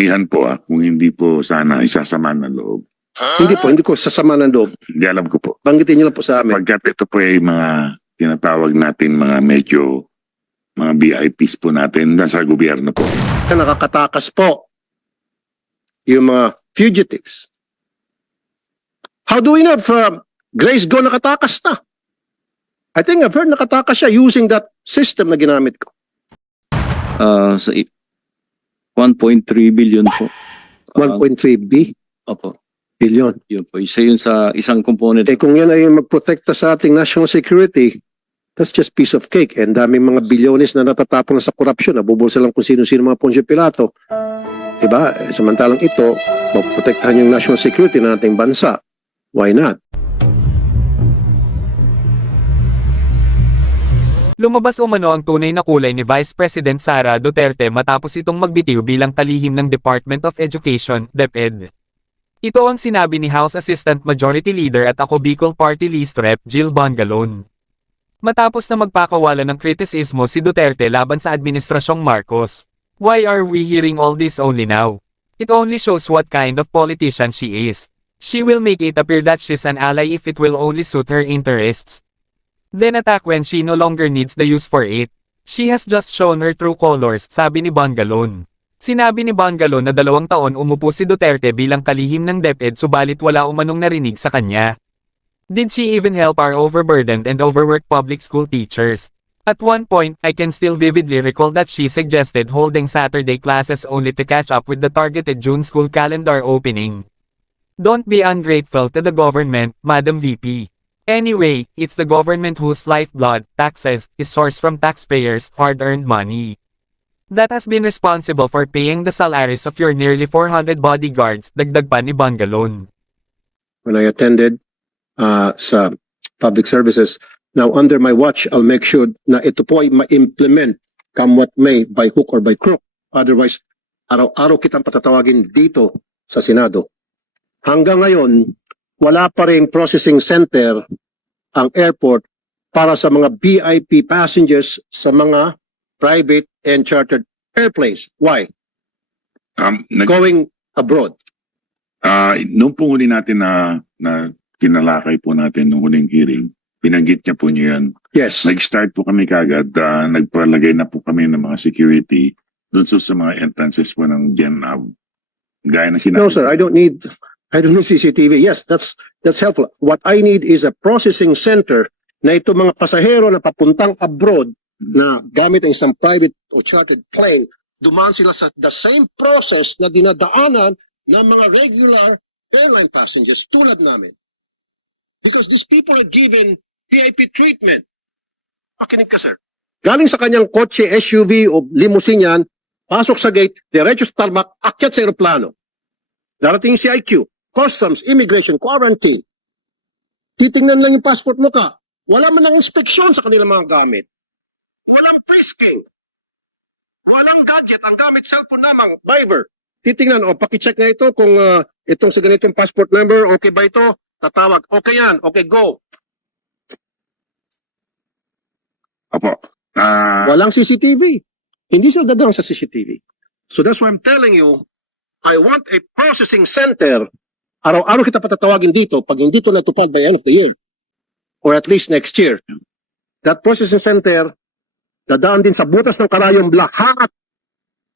Ihan po kung hindi po sana isasama ng loob. Hindi ko sasama ng loob. Hindi alam ko po. Banggitin niyo lang po sa amin. Pagkat ito po ay mga tinatawag natin mga medyo mga VIPs po natin nasa gobyerno po. Nakakatakas po yung mga fugitives. How do we know if Grace Go nakatakas na? I think I've heard nakatakas siya using that system na ginamit ko. Sa 1.3 billion po. 1.3 Opo. billion. Yun po. Isa yun sa isang component. Eh kung yan ay magprotekta sa ating national security, that's just piece of cake. And daming mga bilyones na natatapon na sa korupsyon. Nabubulsa lang kung sino-sino mga Poncio Pilato. Diba? Samantalang ito, maprotektahan yung national security ng ating bansa. Why not? Lumabas umano ang tunay na kulay ni Vice President Sara Duterte matapos itong magbitiw bilang kalihim ng Department of Education, DepEd. Ito ang sinabi ni House Assistant Majority Leader at ako Bicol Party List Rep Jill Bongalon. Matapos na magpakawala ng kritisismo si Duterte laban sa Administrasyong Marcos. Why are we hearing all this only now? It only shows what kind of politician she is. She will make it appear that she's an ally if it will only suit her interests. Then attack when she no longer needs the use for it. She has just shown her true colors, sabi ni Bongalon. Sinabi ni Bongalon na 2 taon umupo si Duterte bilang kalihim ng DepEd subalit wala umanong narinig sa kanya. Did she even help our overburdened and overworked public school teachers? At one point, I can still vividly recall that she suggested holding Saturday classes only to catch up with the targeted June school calendar opening. Don't be ungrateful to the government, Madam VP. Anyway, it's the government whose lifeblood, taxes, is sourced from taxpayers' hard-earned money. That has been responsible for paying the salaries of your nearly 400 bodyguards, dagdag pa ni Bongalon. When I attended sa public services, now under my watch, I'll make sure na ito po ay ma-implement come what may by hook or by crook. Otherwise, araw-araw kitang patatawagin dito sa Senado. Hanggang ngayon, wala pa rin processing center ang airport para sa mga VIP passengers sa mga private and chartered airplanes. Why? Going abroad. Nung po huli natin na kinalakay po natin nung huling hearing, binanggit niya po niyo yan. Yes. Nag-start po kami kagad, nagpalagay na po kami ng mga security doon sa mga entrances po ng GenAv. Gaya na sinabi. No, sir, I don't need CCTV. Yes, that's helpful. What I need is a processing center na ito mga pasahero na papuntang abroad na gamit ang isang private o chartered plane, dumaan sila sa the same process na dinadaanan ng mga regular airline passengers tulad namin. Because these people are given VIP treatment. Pakinig ka, sir. Galing sa kanyang kotse, SUV o limousine yan, pasok sa gate, diretso sa tarmac, akyat sa aeroplano. Darating si CIQ, customs, immigration, quarantine. Titingnan lang yung passport mo ka. Wala man ng inspeksyon sa kanilang mga gamit. Walang frisking. Walang gadget. Ang gamit, cellphone lamang. Driver. Titingnan, pakicheck na ito kung itong sa ganitong passport number, okay ba ito? Tatawag, okay yan, okay, go. Opo. Walang CCTV. Hindi sila dadang sa CCTV. So that's why I'm telling you, I want a processing center. Araw-araw kita patatawagin dito pag hindi ito natupad by end of the year. Or at least next year. That processing center, dadaan din sa butas ng karayom lahat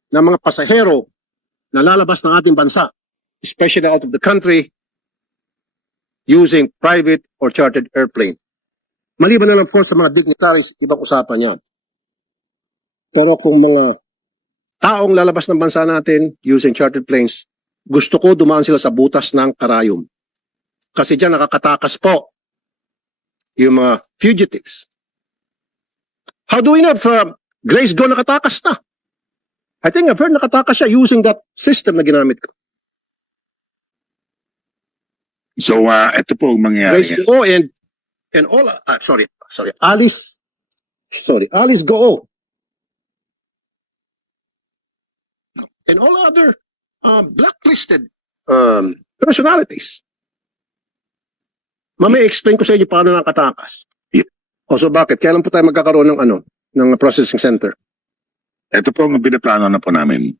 ng mga pasahero na lalabas ng ating bansa, especially out of the country, using private or chartered airplane. Maliban na lang po sa mga dignitaries, ibang usapan yan. Pero kung mga taong lalabas ng bansa natin using chartered planes, gusto ko dumaan sila sa butas ng karayom. Kasi dyan nakakatakas po yung mga fugitives. How do we know if Grace Go nakatakas na? I think I've heard nakatakas siya using that system na ginamit ko. So, ito po ang mangyayari. Grace Go and all, Alice Go. And all other blacklisted personalities. Mamaya explain ko sa inyo paano nakatakas. Yeah. O so bakit? Kailan po tayo magkakaroon ng ng processing center? Ito po ang pinaplano na po namin.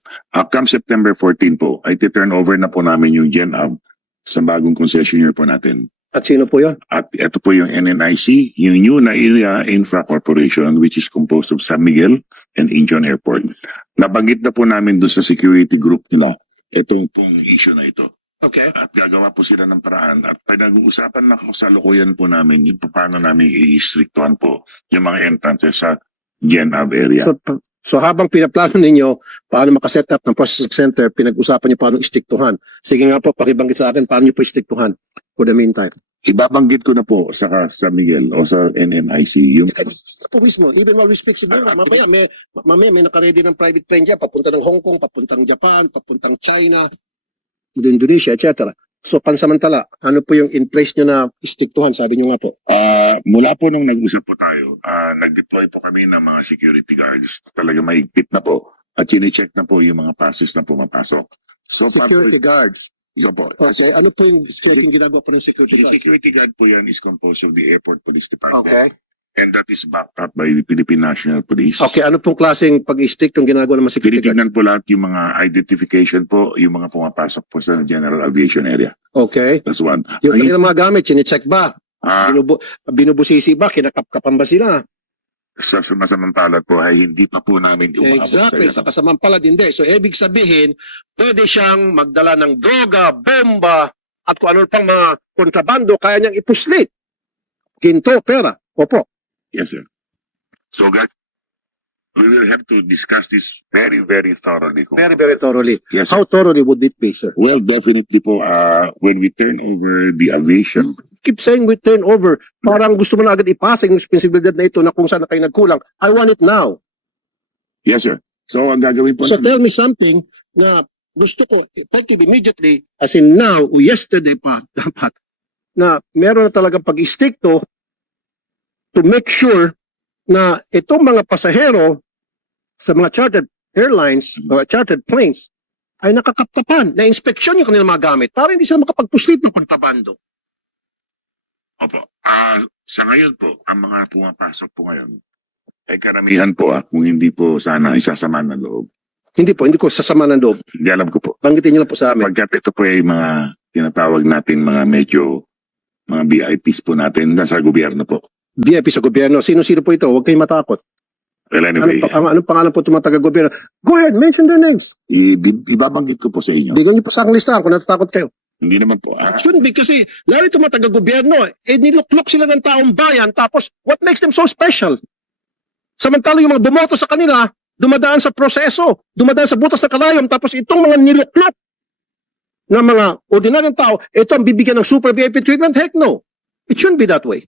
Come September 14 po, ay turn over na po namin yung GenHub sa bagong concessionaire po natin. At sino po yun? At ito po yung NNIC, yung New Area Infra Corporation, which is composed of San Miguel and Incheon Airport. Nabanggit na po namin doon sa security group nila itong pong issue na ito. Okay. At gagawa po sila ng paraan. At pinag-uusapan na kasalukuyan po namin yung paano namin i-restrictuhan po yung mga entrances sa GenHub area. So habang pinaplano ninyo paano makaset up ng processing center, pinag-usapan niyo paano istiktuhan. Sige nga po, pakibanggit sa akin paano niyo po istiktuhan for the meantime. Ibabanggit ko na po sa San Miguel o sa NNIC yung Po mismo, even while we speak siguro, mamaya may nakaredy ng private plane dyan, papunta ng Hong Kong, papuntang Japan, papuntang China, Indonesia, etc. So pansamantala, ano po yung in place nyo na istiktuhan, sabi nyo nga po? mula po nung nag-usap po tayo, nag-deploy po kami ng mga security guards. Talaga mahigpit na po at chinecheck na po yung mga passes na pumapasok. So, Security guards. Yun po. Okay, ano po yung ginagawa po ng security Yung guards? security guard po yan is composed of the Airport Police Department. Okay. And that is backed up by the Philippine National Police. Okay, ano pong klaseng pag-stick yung ginagawa ng mga security guards? Tinitingnan po lahat yung mga identification po, yung mga pumapasok po sa general aviation area. Okay. That's one. Yung Ang- kanilang mga gamit, chinecheck ba? ah, Binubusisi ba? Kinakapkapan ba sila? sa masamang palad po ay hindi pa po namin umaabot Exactly, sa sa kasamang palad hindi. So, ibig sabihin, pwede siyang magdala ng droga, bomba, at kung ano pang mga kontrabando, kaya niyang ipuslit. Ginto, pera. Opo. Yes, sir. So, guys, we will have to discuss this very, very thoroughly. Very, very thoroughly. Yes, sir. How thoroughly would it be, sir? Well, definitely po, when we turn over the aviation, Keep saying we turn over. Parang gusto mo na agad ipasa yung responsibilidad na ito na kung saan na kayo nagkulang. I want it now. yes, sir. So, ang gagawin po So namin- tell me something na gusto ko effective immediately, as in now, o yesterday pa, dapat, na meron na talagang pag-stick to make sure na itong mga pasahero sa mga chartered airlines o chartered planes ay nakakapkapan, na inspeksyon yung kanilang mga gamit para hindi sila makapagpuslit ng kontrabando. Opo. Sa ngayon po, ang mga pumapasok po ngayon, ay karamihan po kung hindi po sana isasama ng loob. Hindi ko sasama ng loob. Hindi alam ko po. Banggitin niyo lang po sa amin. Sapagkat ito po ay mga tinatawag natin mga medyo mga VIPs po natin nasa gobyerno po. VIP sa gobyerno. Sino-sino po ito? Huwag kayong matakot. Well, anyway, Anong pangalan po itong mga taga-gobyerno? Go ahead, mention their names. ibabanggit ko po sa inyo. Bigyan niyo po sa aking listahan kung natatakot kayo. Hindi naman po. Shouldn't be kasi lalo itong mga taga-gobyerno, niluklok sila ng taong bayan tapos what makes them so special? Samantala yung mga bumoto sa kanila, dumadaan sa proseso, dumadaan sa butas na kalayom tapos itong mga niluklok na mga ordinaryong tao, ito ang bibigyan ng super VIP treatment? Heck no. It shouldn't be that way.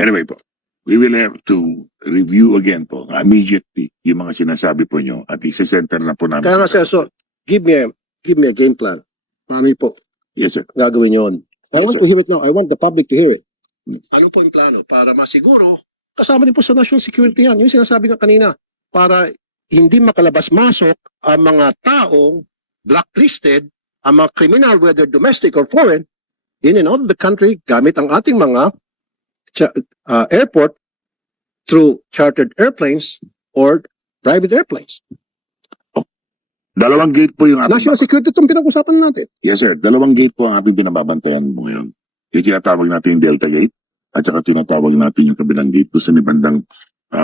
Anyway po, we will have to review again po immediately yung mga sinasabi po nyo at isa-center na po namin. Kaya nga sir, so give me a game plan. Mami po, Yes, sir. gagawin yun. I want Yes, to hear it now. I want the public to hear it. Ano po yung plano? Para masiguro, kasama din po sa national security yan. Yung sinasabi nga kanina, para hindi makalabas-masok ang mga taong blacklisted, ang mga criminal, whether domestic or foreign, in and out of the country, gamit ang ating mga airport through chartered airplanes or private airplanes. Dalawang gate po yung ating... National security itong pinag-usapan natin. Yes, sir. Dalawang gate po ang ating binababantayan mo ngayon. Yung tinatawag natin yung Delta Gate at saka tinatawag natin yung kabilang gate doon sa may bandang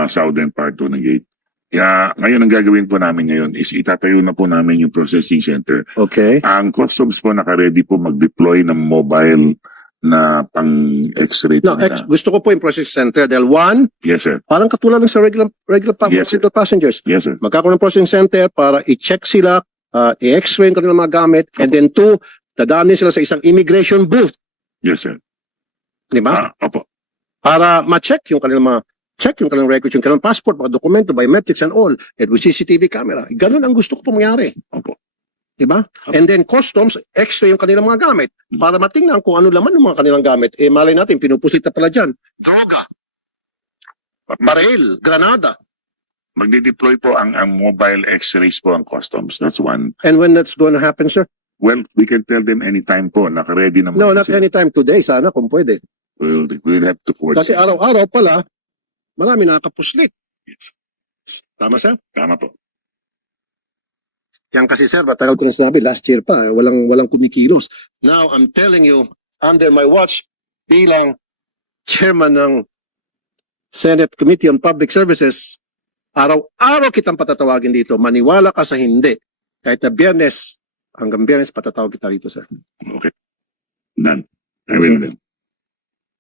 southern part po ng gate. Kaya ngayon ang gagawin po namin ngayon is itatayo na po namin yung processing center. Okay. Ang customs po naka-ready po mag-deploy ng mobile na pang-x-ray po No, nila. gusto ko po yung process center dahil one, Yes, sir. parang katulad ng sa regular Yes, sir. passengers. Yes, sir. Magkakaroon ng processing center para i-check sila, i-x-ray yung kanilang mga gamit, and then two, dadaan din sila sa isang immigration booth, Yes, sir. di ba? Opo. Para ma-check yung kanilang records, yung kanilang passport, mga dokumento, biometrics and all, and with CCTV camera. Ganun ang gusto ko po mangyari. Opo. Di ba? And then customs, x-ray yung kanilang mga gamit para matingnan kung ano laman ng mga kanilang gamit. Eh, malay natin, pinupusit na pala dyan. Droga, baril, granada. Magde-deploy po ang mobile x-rays po ang customs. That's one. And when that's going to happen, sir? Well, we can tell them anytime po. Naka-ready naman. No, not sila. anytime today, sana kung pwede. We'll have to coordinate. Kasi araw-araw pala, marami nakakapuslit. Tama, sir? Tama po. Yan kasi sir, matagal ko na sinabi, last year pa, walang kumikilos. Now, I'm telling you, under my watch, bilang chairman ng Senate Committee on Public Services, araw-araw kitang patatawagin dito. Maniwala ka sa hindi. Kahit na Biyernes, hanggang Biyernes, patatawag kita dito, sir. Okay. Done. I will.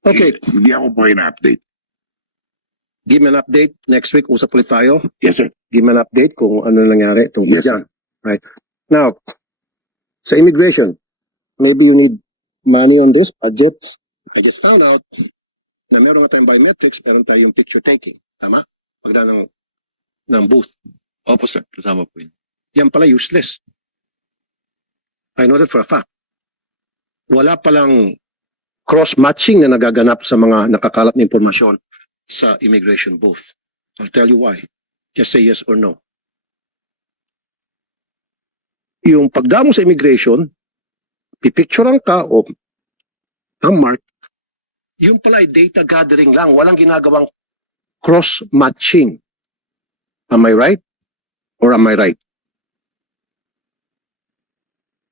Okay, Hindi ako po kayo na-update. give me an update. Next week, usap ulit tayo. Yes, sir. Give me an update kung ano nangyari tungkol Yes, dyan. Right. Now, sa immigration, maybe you need money on this budget. I just found out na meron nga tayong biometrics, meron tayong picture taking. Tama? Pagda ng booth. Opo sir, kasama po yun. Yan pala useless. I know that for a fact. Wala palang cross-matching na nagaganap sa mga nakakalap na impormasyon sa immigration booth. I'll tell you why. Just say yes or no. Yung pagdamo sa immigration, pipicturean ka o ang mark, yung pala ay data gathering lang. Walang ginagawang cross-matching. Am I right? Or am I right?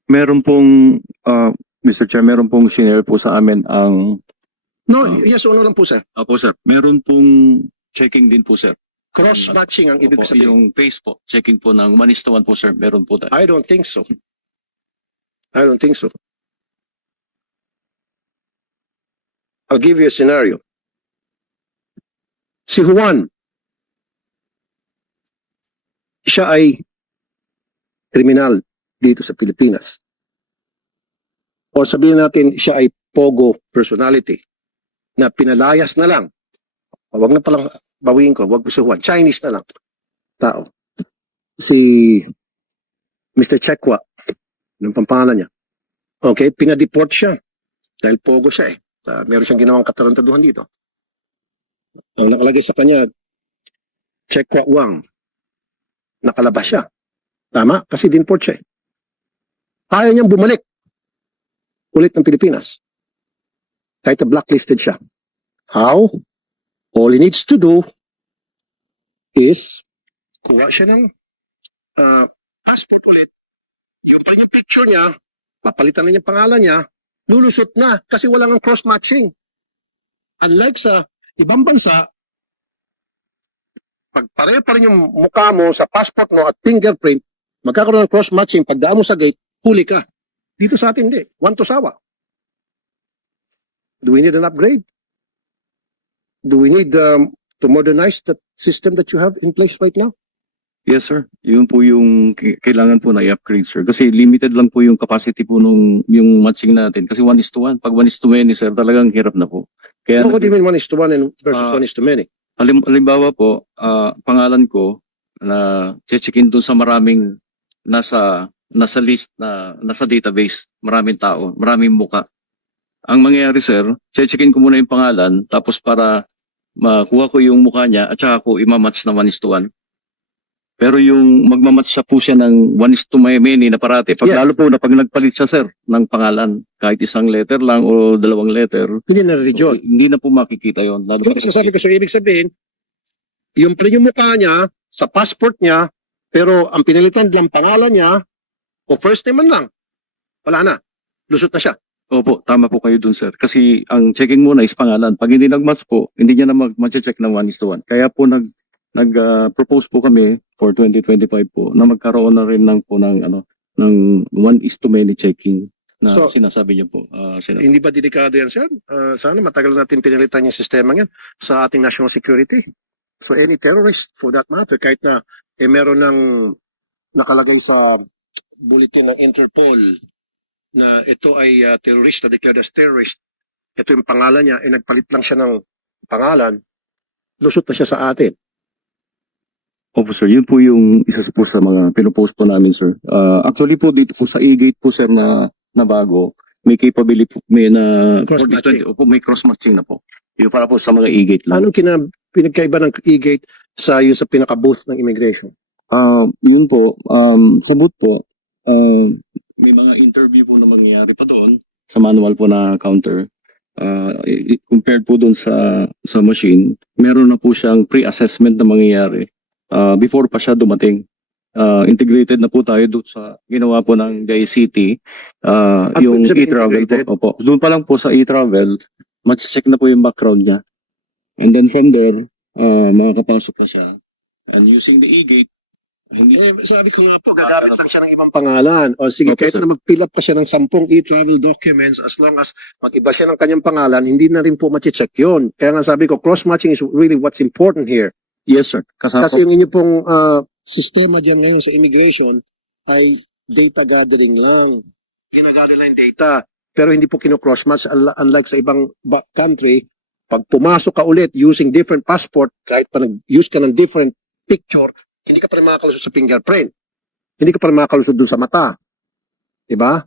Meron pong, Mr. Chair, meron pong shinare po sa amin ang, No, yes or no lang po, sir. opo sir, meron pong checking din po sir. Cross-matching ang ibig Opo, sabihin. yung face po, checking po ng 1:1 po sir, meron po tayo. I don't think so. I don't think so. I'll give you a scenario. Si Juan, siya ay kriminal dito sa Pilipinas. O sabihin natin, siya ay pogo personality na pinalayas na lang. Huwag na palang bawiin ko, huwag si Juan. Chinese na lang. Tao. Si Mr. Chekwa, ng pampangalan niya. Okay, pinadeport siya. Dahil pogo siya eh. Meron siyang ginawang katarantaduhan dito. Ang nakalagay sa kanya, Chekwa Wang. Nakalabas siya. Tama? Kasi dinport siya eh. Kaya niyang bumalik ulit ng Pilipinas. Kahit na blacklisted siya. How? All he needs to do is kuha siya ng passport ulit. Yung pa yung picture niya, papalitan na niya pangalan niya, lulusot na kasi wala ng cross-matching. Unlike sa ibang bansa, pag pareho pa rin yung mukha mo sa passport mo at fingerprint, magkakaroon ng cross-matching, pagdaan mo sa gate, huli ka. Dito sa atin, hindi. One to sawa. Do we need an upgrade? Do we need to modernize the system that you have in place right now? Yes sir, yun po yung kailangan po na i-upgrade sir. Kasi limited lang po yung capacity po nung yung matching natin. Kasi 1:1. Pag 1:many sir, talagang hirap na po. Kaya So what do you mean 1:1 versus 1:many? halimbawa po, pangalan ko na checkin dun sa maraming nasa list na nasa database, maraming tao, maraming muka. Ang mangyayari sir, checkin ko muna yung pangalan tapos para makuha ko yung mukha niya at saka ko imamatch na 1:1. Pero yung magmamatch siya po siya ng 1:many na parate. Pag Yeah. lalo po na pag nagpalit siya sir ng pangalan, kahit isang letter lang o 2 letter, Hindi na region. hindi na po makikita yon. Lalo Yung pa- sasabi ko, so ibig sabihin, yung mukha niya sa passport niya, pero ang pinilitan lang pangalan niya, o first name man lang, wala na. Lusot na siya. Opo, tama po kayo dun sir. Kasi ang checking muna is pangalan. Pag hindi nag-match po, hindi niya na mag-check ng 1:1. Kaya po nag-propose po kami for 2025 po na magkaroon na rin ng ng 1:many checking na So, sinasabi niyo po. Hindi ba dedikado yan, sir? Sana matagal natin pinilitan yung sistema yan sa ating national security. So any terrorist for that matter, kahit na meron ng nakalagay sa bulletin ng Interpol na ito ay terrorist, na declared as terrorist, ito yung pangalan niya, nagpalit lang siya ng pangalan, lusot na siya sa atin. Opo sir, yun po yung isa po sa mga pinopost po namin sir. Actually po dito po sa e-gate po sir na bago, may capability po, may na Cross-matching. Opo, may cross-matching na po. Yung para po sa mga e-gate lang. Anong pinagkaiba ng e-gate sa yung sa pinaka-booth ng immigration? Yun po, sa booth po, may mga interview po na mangyayari pa doon sa manual po na counter. Compared po doon sa machine, meron na po siyang pre-assessment na mangyayari before pa siya dumating. integrated na po tayo doon sa ginawa po ng DICT, yung ibig sabihin e-travel integrated? po. Opo. Doon pa lang po sa e-travel, mag-check na po yung background niya. And then from there, makakapasok pa siya. And using the e-gate, hindi Sabi ko nga po, gagamit lang siya ng ibang pangalan. O sige, Opo, kahit sir. na mag-fill up pa siya ng 10 e-travel documents, as long as mag-iba siya ng kanyang pangalan, hindi na rin po check yun. Kaya nga sabi ko, cross-matching is really what's important here. yes sir. Kasama Kasi yung inyo pong sistema dyan ngayon sa immigration ay data gathering lang. Ginagather lang yung data. Pero hindi po kino-cross-match unlike sa ibang country. Pag pumasok ka ulit using different passport, kahit pa nag-use ka ng different picture, hindi ka pa rin makakalusot sa fingerprint. Hindi ka pa rin makakalusot dun sa mata. Diba?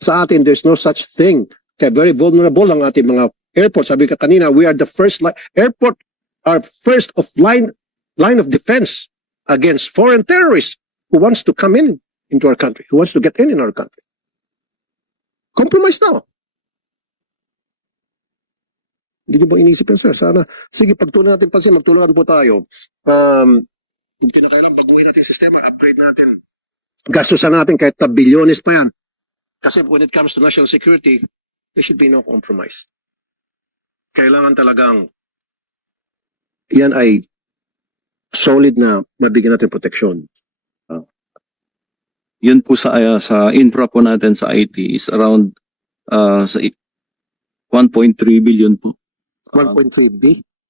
Sa atin, there's no such thing. Kaya very vulnerable ang ating mga airport. Sabi ka kanina, we are the first airport are first of line of defense against foreign terrorists who wants to come into our country, who wants to get in our country. Compromise na. Hindi niyo ba inisip yan, sir? Sana, sige, pagtunan natin pansin, magtulungan po tayo. Hindi na kailangan baguhin natin yung sistema, upgrade natin. Gastusan natin kahit na bilyones pa yan. Kasi when it comes to national security, there should be no compromise. Kailangan talagang yan ay solid na mabigyan natin proteksyon. yun po sa infra po natin sa IT is around sa 1.3 billion po. 1.3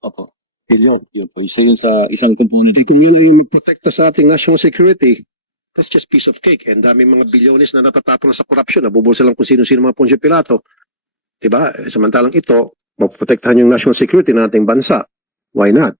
Opo. billion. Yun po. Isa yun sa isang component. Eh kung yun ay yung magprotekta sa ating national security, that's just piece of cake. And daming mga bilyones na natatapon sa corruption. Nabubulsa lang kung sino-sino mga Poncio Pilato. Diba? Samantalang ito, mapoprotektahan yung national security ng ating bansa. Why not?